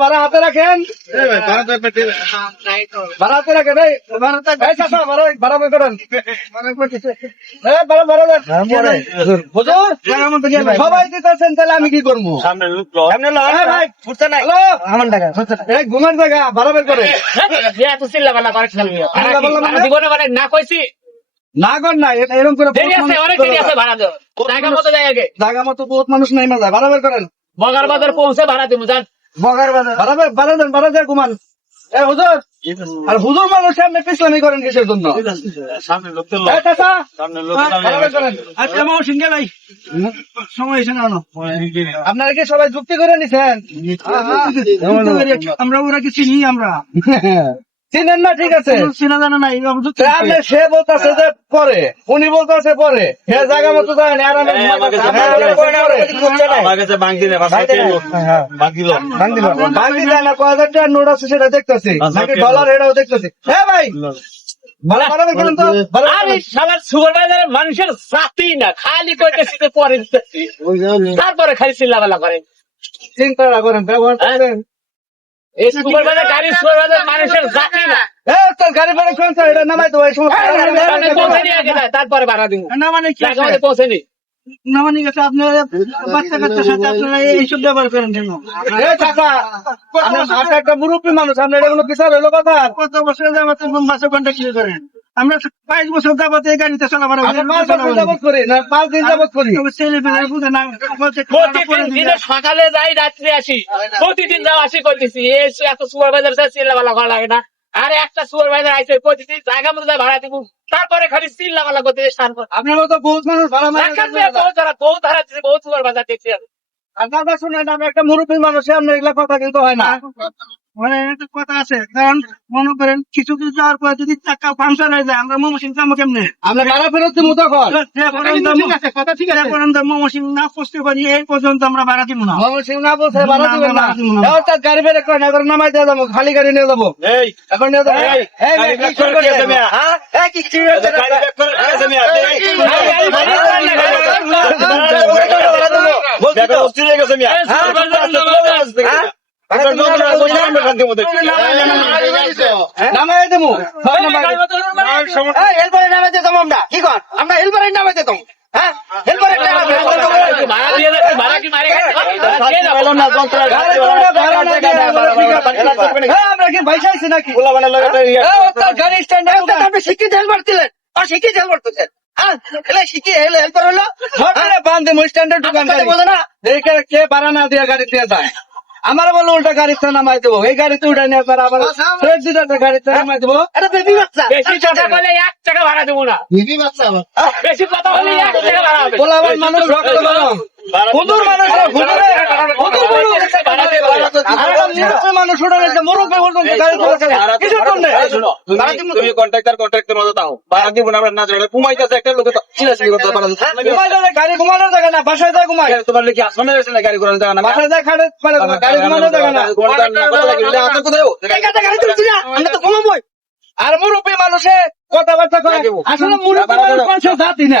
ভাড়া, হাতে রাখেন। ভাড়া হাতে রাখেন, ভাড়া, করেন। সবাই দিতেছেন, তাহলে আমি কি করব? ভাই, না। হ্যালো? ঘুমের জায়গা। করে। চিল্লাপাল্লা মানে? মানে না কইছি না কর না, এরকম করে বহুত মানুষ অনেক দেরি আছে ভাড়া দেবো জায়গা মতো যায় আগে। জায়গা মতো বহুত মানুষ নাই করেন। বগার বাজার পৌঁছে ভাড়া দিব জান বগার বাজার বাড়াবে বাড়া দেন বাড়া দেন ঘুমান। এ হুজুর আর হুজুর মানুষ পিছলামি করেন কিসের জন্য? সামনে লোক তো সামনে লোক বাড়াবার আচ্ছা আমার সিঙ্গেল আই। সময় এসে না আপনারা কি সবাই যুক্তি করে নিছেন? আমরা ওরা কি চিনি আমরা? চিনেন না ঠিক আছে চেনা জানা নাই আপনি সে বলতেছে যে পরে উনি বলতেছে পরে হে জায়গা মতো যায় না আর আমার কাছে হ্যাঁ, যায় না কয় হাজার টাকার নোট আছে সেটা দেখতেছি নাকি ডলার এটাও দেখতেছি হ্যাঁ ভাই মানুষের চাকরি না খালি পরে তারপরে খালি চিল্লাপাল্লা করে চিন্তা করেন ব্যবহার করেন এই সুপারভাইজার গাড়ি সুপারভাইজার মানুষের চাকরি না। মানে তারপরে ভাড়া দিব। না মানে কি জায়গা মতো পৌঁছে নি। মানে গেছে আপনারা বাচ্চা কাচ্চার সাথে আপনারা এইসব ব্যবহার করেন কেন? একটা মুরব্বী মানুষ আপনার এটা কোনো বিচার হলো কথা কত বছর বাসা কন্ট্যাক্ট করেন। আমরা বাইশ বছর যাবত এই গাড়িতে চলাবার আমরা পাঁচ বছর যাবত করি না দিন যাবত করি। ছেলে বুঝে দিনে সকালে যাই রাত্রে আসি। প্রতিদিন যাও আসি করতেছি। এই এত সুপারভাইজার চিল্লাপাল্লা করা লাগে না। আরে একটা সুপারভাইজার আইসে প্রতিদিন জায়গা মতো ভাড়া দিব। তারপরে খালি চিল্লাপাল্লা করতে স্থান আপনার মতো বহুত মানুষ ভাড়া মারে বহুত ধরা বহুত ধরা বহুত সুপারভাইজার দেখছি আমি। শুনেন আমি একটা মুরব্বী মানুষ আপনার এগুলা কথা কিন্তু হয় না। মানে কথা আছে কারণ মনে করেন কিছু কিছু যাওয়ার পরে যদি চাকা পাংচার হয়ে যায় আমরা মোমো সিং যাব কেমনে আমরা ভাড়া ফেরত দিব তখন মোমো সিং না পৌঁছতে পারি এই পর্যন্ত আমরা ভাড়া দিব না মোহাম্মদ সিং না বলছে ভাড়া দিব না। তার গাড়ি বেড়ে করে না করে নামাই দিয়ে যাব খালি গাড়ি নিয়ে যাব এই এখন নিয়ে যাব এই, গাড়ি কি। হ্যাঁ? কি হয়েছে? গাড়ি করে গাড়ি- গাড়ি গাড়ি গেছে মেয়া। আমরা শান্তি মতো। নামাই দেবো হয় এই নামাই গাড়ি দেবো। মতো নামাবেন। এই, হেলপারে নামাই দিতাম আমরা কি কর আমরা হেলপারে নামাই দিতাম হ্যাঁ হেলপারে নামাই দিতাম ভাড়া দিয়ে যাচ্ছে, ভাড়া কি মারে গেছে? দিয়ে যাব। পেলাম না, যন্ত্রণা গাড়ি কোনটা ভাড়া না দিয়ে আমরা ঠিক আছে। হ্যাঁ, আমরা কি পয়সা আইছি নাকি পোলা বানার লগে তো ইয়া। এই, ও তার গাড়ি স্ট্যান্ডে আপনি শিখিয়ে হেলপার দিলেন আর শিখিয়ে হেলপার দিলেন হ্যাঁ এলে শিখিয়ে হেলে হেল্পার হলো হঠাৎ বান্ধে মই স্ট্যান্ডে দোকান বোঝে না দেখে কে ভাড়া না দিয়ে গাড়ি দিয়ে যায় আমার বলো উল্টা গাড়িতে নামাই দেবো। এই গাড়িতে উঠে নিয়ে তার আবার ফ্রেড দিটাতে গাড়িতে নামাই দেবো। এটা বেবি বাচ্চা। বেশি কথা বলে এক টাকা ভাড়া দেবো না। বেশি কথা বলে এক টাকা ভাড়া বলো আমার মানুষ রক্ত গরম। মানুষ মানুষ মুরব্বী তুমি- কন্ট্রাক্টর কন্ট্রাক্টের মতো দিব না আমরা না যাবে ঘুমাইতেছে একটা লোকে তো চিলাচিলি করতে পারে গাড়ি ঘুমানোর জায়গা না বাসায় যায় ঘুমাই তোমার কি আসমানে রয়েছে না গাড়ি করার জায়গা না? বাসায় যায় খাটে পারে গাড়ি ঘুমানোর জায়গা না। আপনার কোথায় ও? গাড়ি তুলছি না আমরা তো ঘুমাবোই। আর মুরব্বী মানুষে কথাবার্তা করে আসলে মুরব্বী মানুষ জাতি না।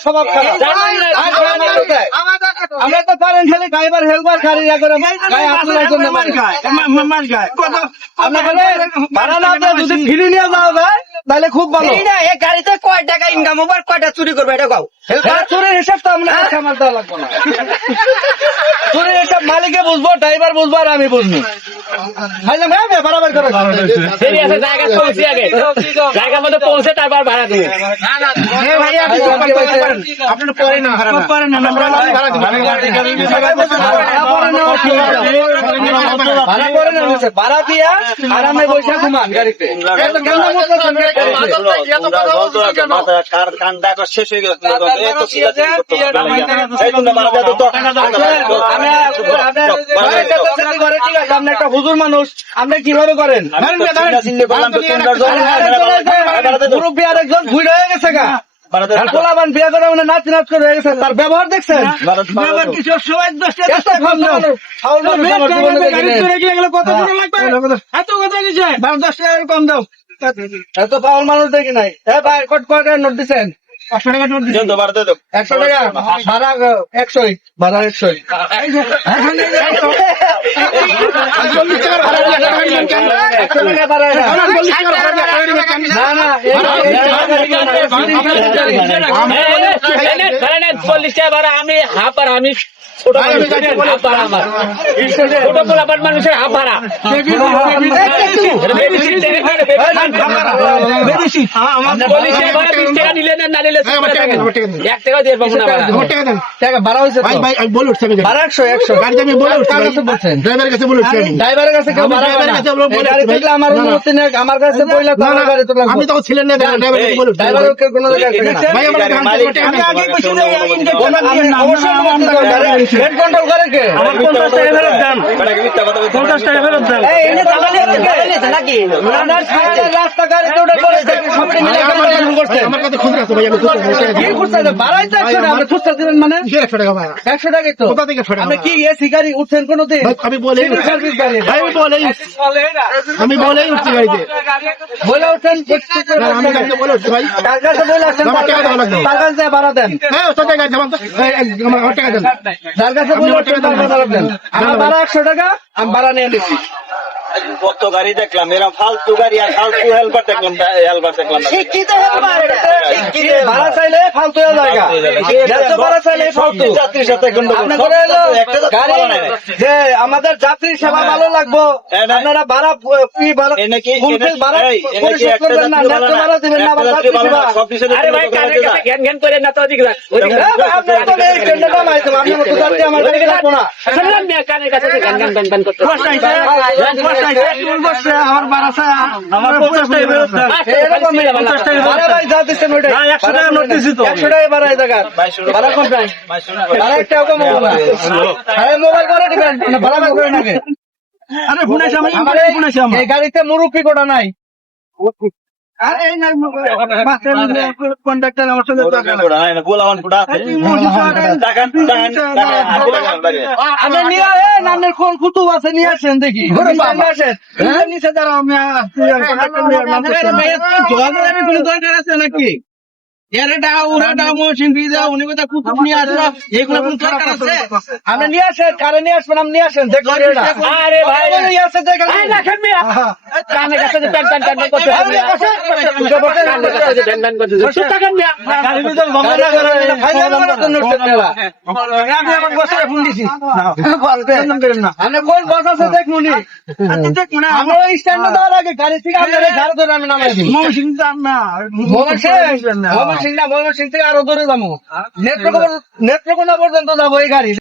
স্বভাব খারাপ। আমরা তো। পারেন খালি ড্রাইভার হেল্পার করে গায়ে জন্য ভাড়া না দিয়ে যদি ফিরে নিয়ে যাওয়া যায় তাহলে খুব ভালো। এই গাড়িতে কয় টাকা ইনকাম হবে কয়টা চুরি করবে এটা কাও। হ্যাঁ, চোরের হিসাব তো আমরা দেওয়া লাগবে না। চোরের হিসাব মালিকে বুঝব ড্রাইভার বুঝব আর আমি বুঝব। খাইলাম হ্যাঁ বরাবর করে দেরি আছে জায়গা পৌঁছে আগে জায়গা মধ্যে পৌঁছে তারপর ভাড়া দিবে না না ভাই দেবো আপনার পরে না ভাড়া পরে না আমরা ভাড়া করে না ভাড়া দিয়া আরামে বসে ঘুমান গাড়িতে কার এখন শেষ হয়ে এই তো ঠিক আছে আপনি একটা হুজুর মানুষ আপনি কীভাবে করেন? মুরব্বী আরেকজন হয়ে গেছে গা। বিয়ে করে মানে নাচ নাচ করে হয়ে গেছে। তার ব্যবহার দেখছেন? ব্যবহার কিছু সবাই দশটা। কত লাগবে? এত কথা কিছু বারো দশ টাকা কম দাও। এত ফাউল মানুষ দেখি নাই। এ ভাই কট কট নোট দিছেন? টাকা নোট একশো ভাড়া একশোই ভাড়া একশোই টাকা ভাড়া আমি হাফ আর আমি ছোট আমার। পোলাপান মানুষের তো? কাছে আমার তো তো। আমি তখন ছিলেন না ড্রাইভারও কেউ কোনো জায়গায় মালিক আমি। এই এনে নাকি? রাস্তা ওটা করে মিলে আমার কাছে খুচরা আছে ভাই আমি খুচরা কি খুঁজছেন? ভাড়াই তো একশো টাকা, আপনি দিবেন মানে? টাকা ভাই একশো টাকাই তো। কোথা থেকে একশো টাকা আপনি কি এসি গাড়ি উঠছেন কোনোদিন? ভাই, আমি বলেই সার্ভিস গাড়ি। আমি বলেই আমি বলেই উঠছি গাড়িতে। বলে উঠছেন, প্রত্যেক করে না, আমি গাড়িতে বলে উঠছি ভাই। কার কাছে বলে আসছেন, টাকা দেওয়া লাগবে। তার দিয়ে ভাড়া দেন। হ্যাঁ তো- আমার টাকা দেন। যার কাছে বলব দেন। আমার ভাড়া একশো টাকা আমি বারা নিয়ে নিচ্ছি। কত গাড়ি দেখলাম এরকম ফালতু গাড়ি আর ফালতু হেল্পার দেখলাম হেল্পার দেখলাম। শিক্ষিত হেলপার ভাড়া চাইলে ফালতু হয়ে ভাড়া চাইলে ফালতু। যাত্রীর সাথে গাড়ি। যে আমাদের যাত্রী সেবা ভালো লাগবো। আপনারা ভাড়া ফি ভাড়া এ নাকি- ফুল এ ফি নাকি- ভাড়া এই, এ নাকি পরিশোধ করবেন না ন্যায্য ভাড়া দিবেন না যাত্রী সেবা। আরে ভাই কানের কাছে ঘ্যান ঘ্যান করে না তো ওদিকে যান ওদিকে এ ভাই, আপনার তো এই ট্রেনটা নামাইছে, আপনি মতো যাত্রী আমার গাড়ি না। শুনলাম না কানের কাছে ঘ্যান ঘ্যান ঘ্যান করতে আমার বারাসা আমার পঞ্চাশ টাকা ফেরত দেন। এরকমই ভাড়া ভাই যা দিচ্ছেন ওইটাই। একশো টাকা নোট দিছি তো। একশো টাকা ভাড়া এই জায়গার। ভাড়া কম নাই। ভাড়া একটাও কম আরে মোবাইল করে দিবেন, করে নাকি? এই- এই গাড়িতে মুরুব্বি কোটা নাই আর এই কন্ডাক্টর আমার সঙ্গে না, আছে। টাকা- নিয়ে এ নামের কোন আছে নিয়ে আসেন দেখি। আসেন। নিচে দাঁড়াও আমি আমি কোনো দরকার আছে নাকি? এরে ডাও ওরা ডাও মহসিন দিয়ে দাও উনি কোথায় কুতুব নিয়ে আসলো এগুলো কোনো দরকার আছে আপনি নিয়ে আসেন কারে নিয়ে আসবেন আপনি নিয়ে আসেন দেখুন এটা আরে ভাই আমাদের নিয়ে আসেন দেখেন এই দেখেন মিয়া কানের কাছে যে প্যান প্যান প্যান প্যান করতে হবে উঠে বসে কানের কাছে যে প্যান প্যান করতে হবে চুপ থাকেন মিয়া গাড়ির ভিতর ভঙ্গ করে ফাইনাল করার জন্য উঠছেন মেলা আমি আমার বসে ফোন দিছি না আপনি কোন বস আছে দেখুন দেখুন না আমরা স্ট্যান্ডে দেওয়ার আগে গাড়ি থেকে আপনার এই ধরে আমি নামাই দিই মহসিন দাম না মোহন সিং মোহন সিং না বলছি থেকে আরও দূরে যাব। নেত্রকোনা নেত্রকোনা পর্যন্ত যাব এই গাড়ি।